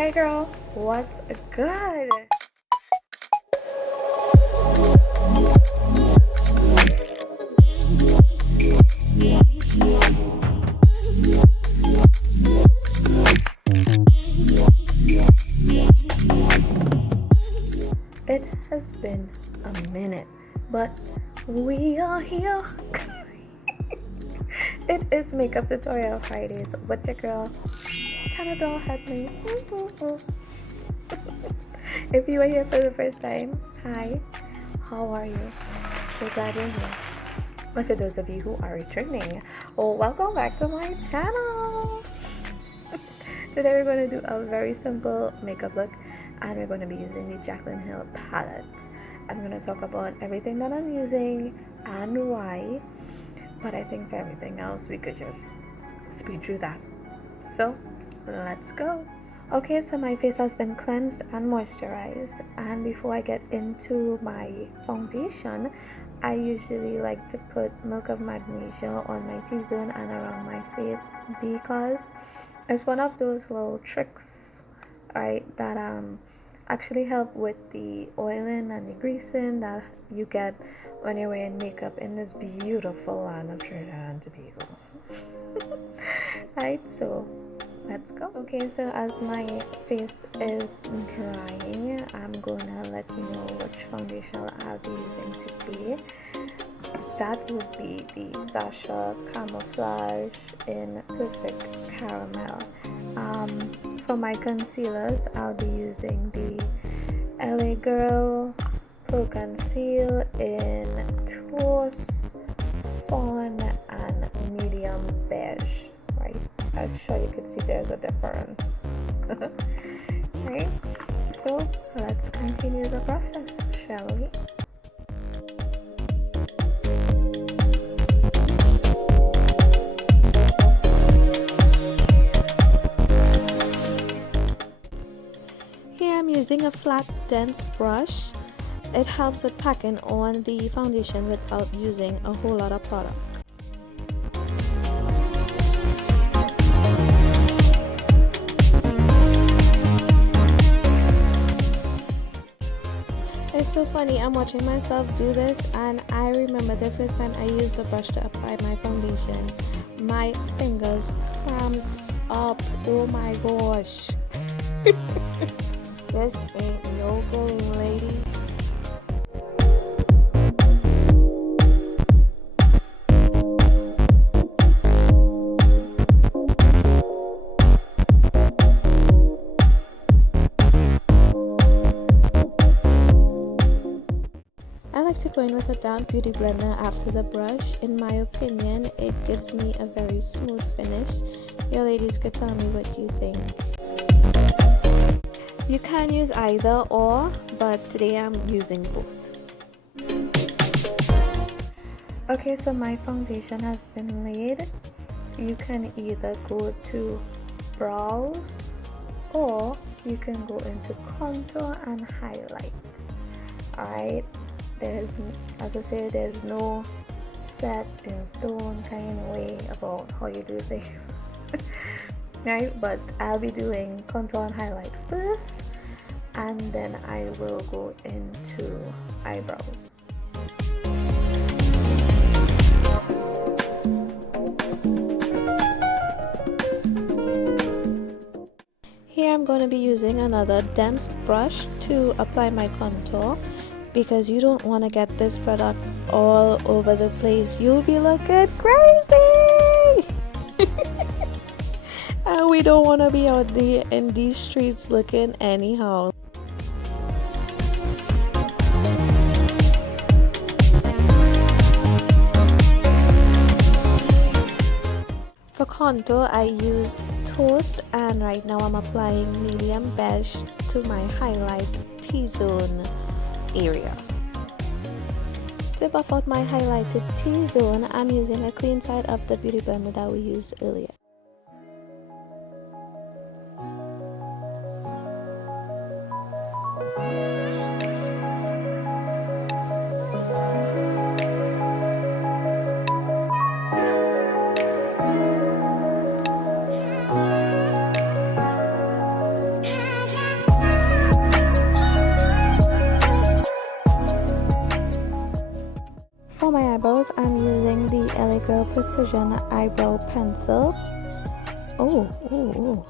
Hey girl, what's good? It has been a minute, but we are here. It is Makeup Tutorial Fridays with your girl, Canada had me. If you are here for the first time, hi, how are you? So glad you're here. But for those of you who are returning, welcome back to my channel. Today we're going to do a very simple makeup look, and we're going to be using the Jaclyn Hill Palette. I'm going to talk about everything that I'm using and why, but I think for everything else we could just speed through that. So let's go. Okay, so my face has been cleansed and moisturized, and before I get into my foundation, I usually like to put milk of magnesia on my T-zone and around my face because it's one of those little tricks, right, that actually help with the oiling and the greasing that you get when you're wearing makeup in this beautiful land of Trinidad and Tobago. Right, so let's go. Okay, so as my face is drying, I'm gonna let you know which foundation I'll be using today. That would be the Sasha Kamaflage in Perfect Caramel. For my concealers, I'll be using the LA Girl PRO.conceal in Toast, Fawn, and Medium Beige. Right, I'm sure you can see there's a difference. Right, so let's continue the process, shall we? Here I'm using a flat dense brush. It helps with packing on the foundation without using a whole lot of product. It's so funny, I'm watching myself do this and I remember the first time I used a brush to apply my foundation. My fingers cramped up, oh my gosh. This ain't no going, ladies. I like to go in with a damp beauty blender after the brush. In my opinion, it gives me a very smooth finish. You ladies could tell me what you think. You can use either or, but today I'm using both. Okay, so my foundation has been laid. You can either go to brows or you can go into contour and highlight. Alright, as I say, there's no set in stone kind of way about how you do things. Right, but I'll be doing contour and highlight first, and then I will go into eyebrows. Here I'm going to be using another dense brush to apply my contour, because you don't want to get this product all over the place. You'll be looking crazy. And we don't want to be out there in these streets looking anyhow. For contour, I used Toast, and right now I'm applying Medium Beige to my highlight T-zone area. To buff out my highlighted T-zone, I'm using a clean side of the beauty blender that we used earlier. Precision Eyebrow Pencil. Oh.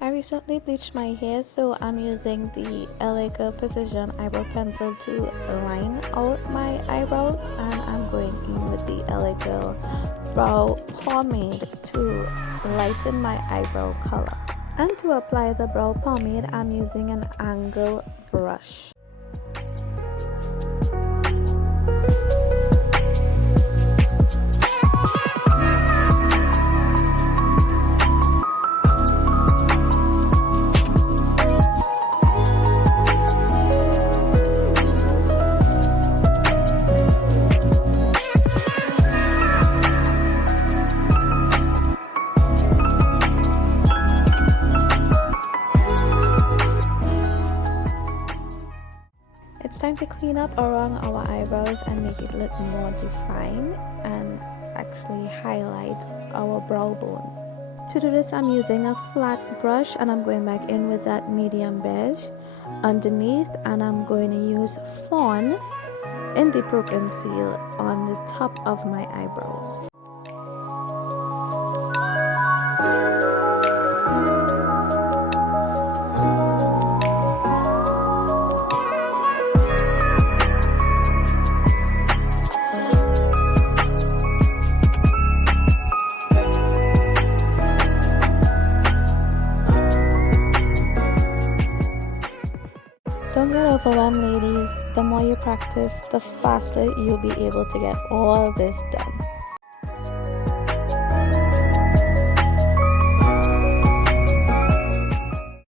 I recently bleached my hair, so I'm using the LA Girl Precision Eyebrow Pencil to line out my eyebrows, and I'm going in with the LA Girl Brow Pomade to lighten my eyebrow color. And to apply the brow pomade, I'm using an angle brush. It's time to clean up around our eyebrows and make it look more defined and actually highlight our brow bone. To do this, I'm using a flat brush and I'm going back in with that medium beige underneath, and I'm going to use Fawn in the PRO.conceal on the top of my eyebrows. Don't get overwhelmed, ladies. The more you practice, the faster you'll be able to get all this done.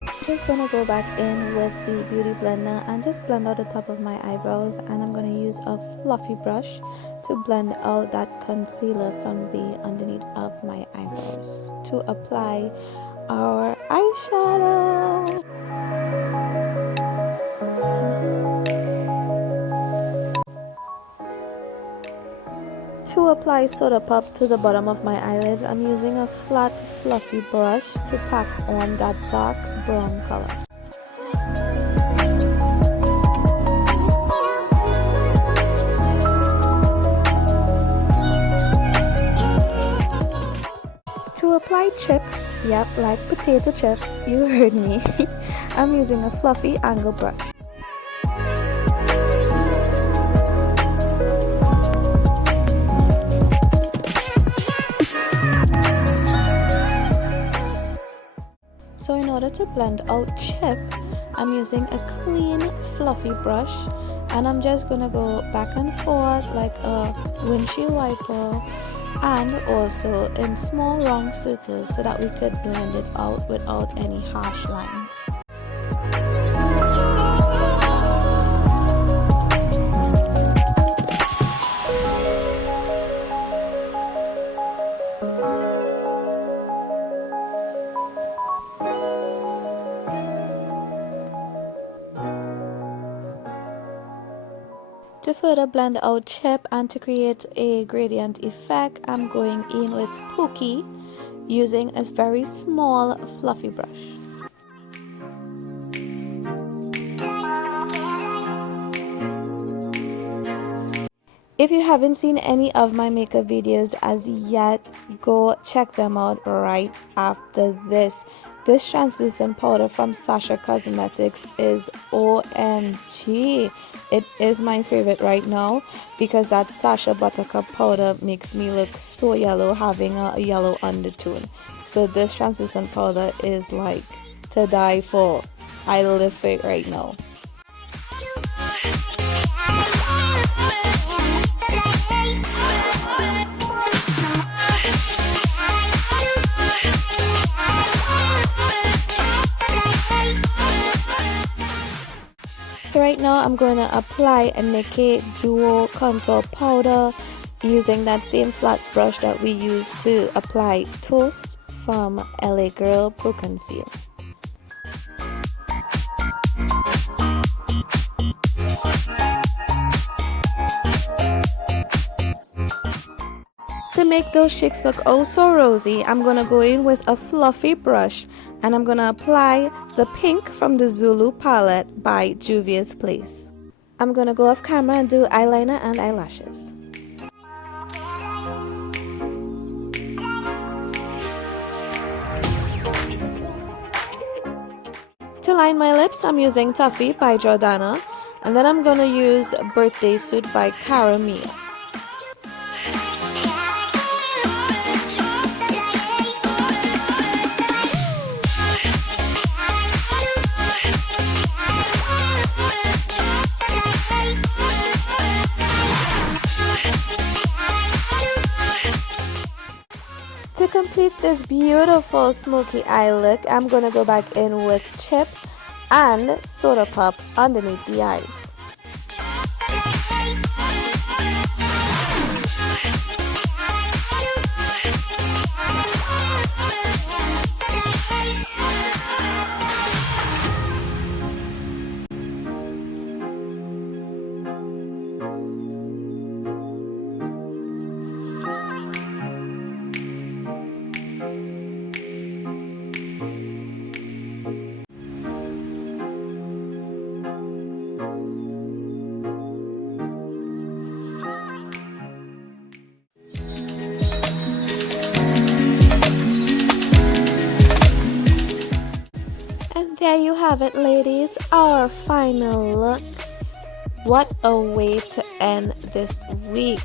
I'm just gonna go back in with the beauty blender and just blend out the top of my eyebrows, and I'm gonna use a fluffy brush to blend out that concealer from the underneath of my eyebrows to apply our eyeshadow. To apply soda pop to the bottom of my eyelids, I'm using a flat fluffy brush to pack on that dark brown color. To apply chip, yep, like potato chip, you heard me, I'm using a fluffy angle brush. So in order to blend out chip, I'm using a clean fluffy brush, and I'm just gonna go back and forth like a windshield wiper, and also in small round circles so that we could blend it out without any harsh lines. To further blend out chip and to create a gradient effect, I'm going in with Pukey using a very small fluffy brush. If you haven't seen any of my makeup videos as yet, go check them out right after this. This translucent powder from Sasha Cosmetics is OMG. It is my favorite right now because that Sasha Buttercup powder makes me look so yellow, having a yellow undertone. So this translucent powder is like to die for. I live for it right now. So right now I'm going to apply a Naked Duo Contour Powder using that same flat brush that we used to apply Toast from LA Girl PRO.conceal. To make those cheeks look oh so rosy, I'm going to go in with a fluffy brush and I'm going to apply the pink from the Zulu palette by juviasplace. I'm going to go off camera and do eyeliner and eyelashes. To line my lips, I'm using Toffee by Jordana, and then I'm gonna use Birthday Suit by Caramel. To complete this beautiful smoky eye look, I'm gonna go back in with Chip and Soda Pop underneath the eyes. And there you have it, ladies, our final look. What a way to end this week.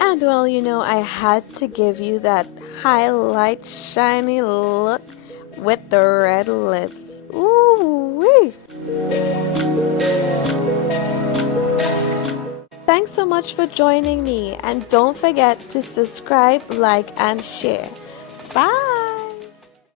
And well, you know, I had to give you that highlight shiny look with the red lips. Ooh wee! Thanks so much for joining me, and don't forget to subscribe, like, and share. Bye!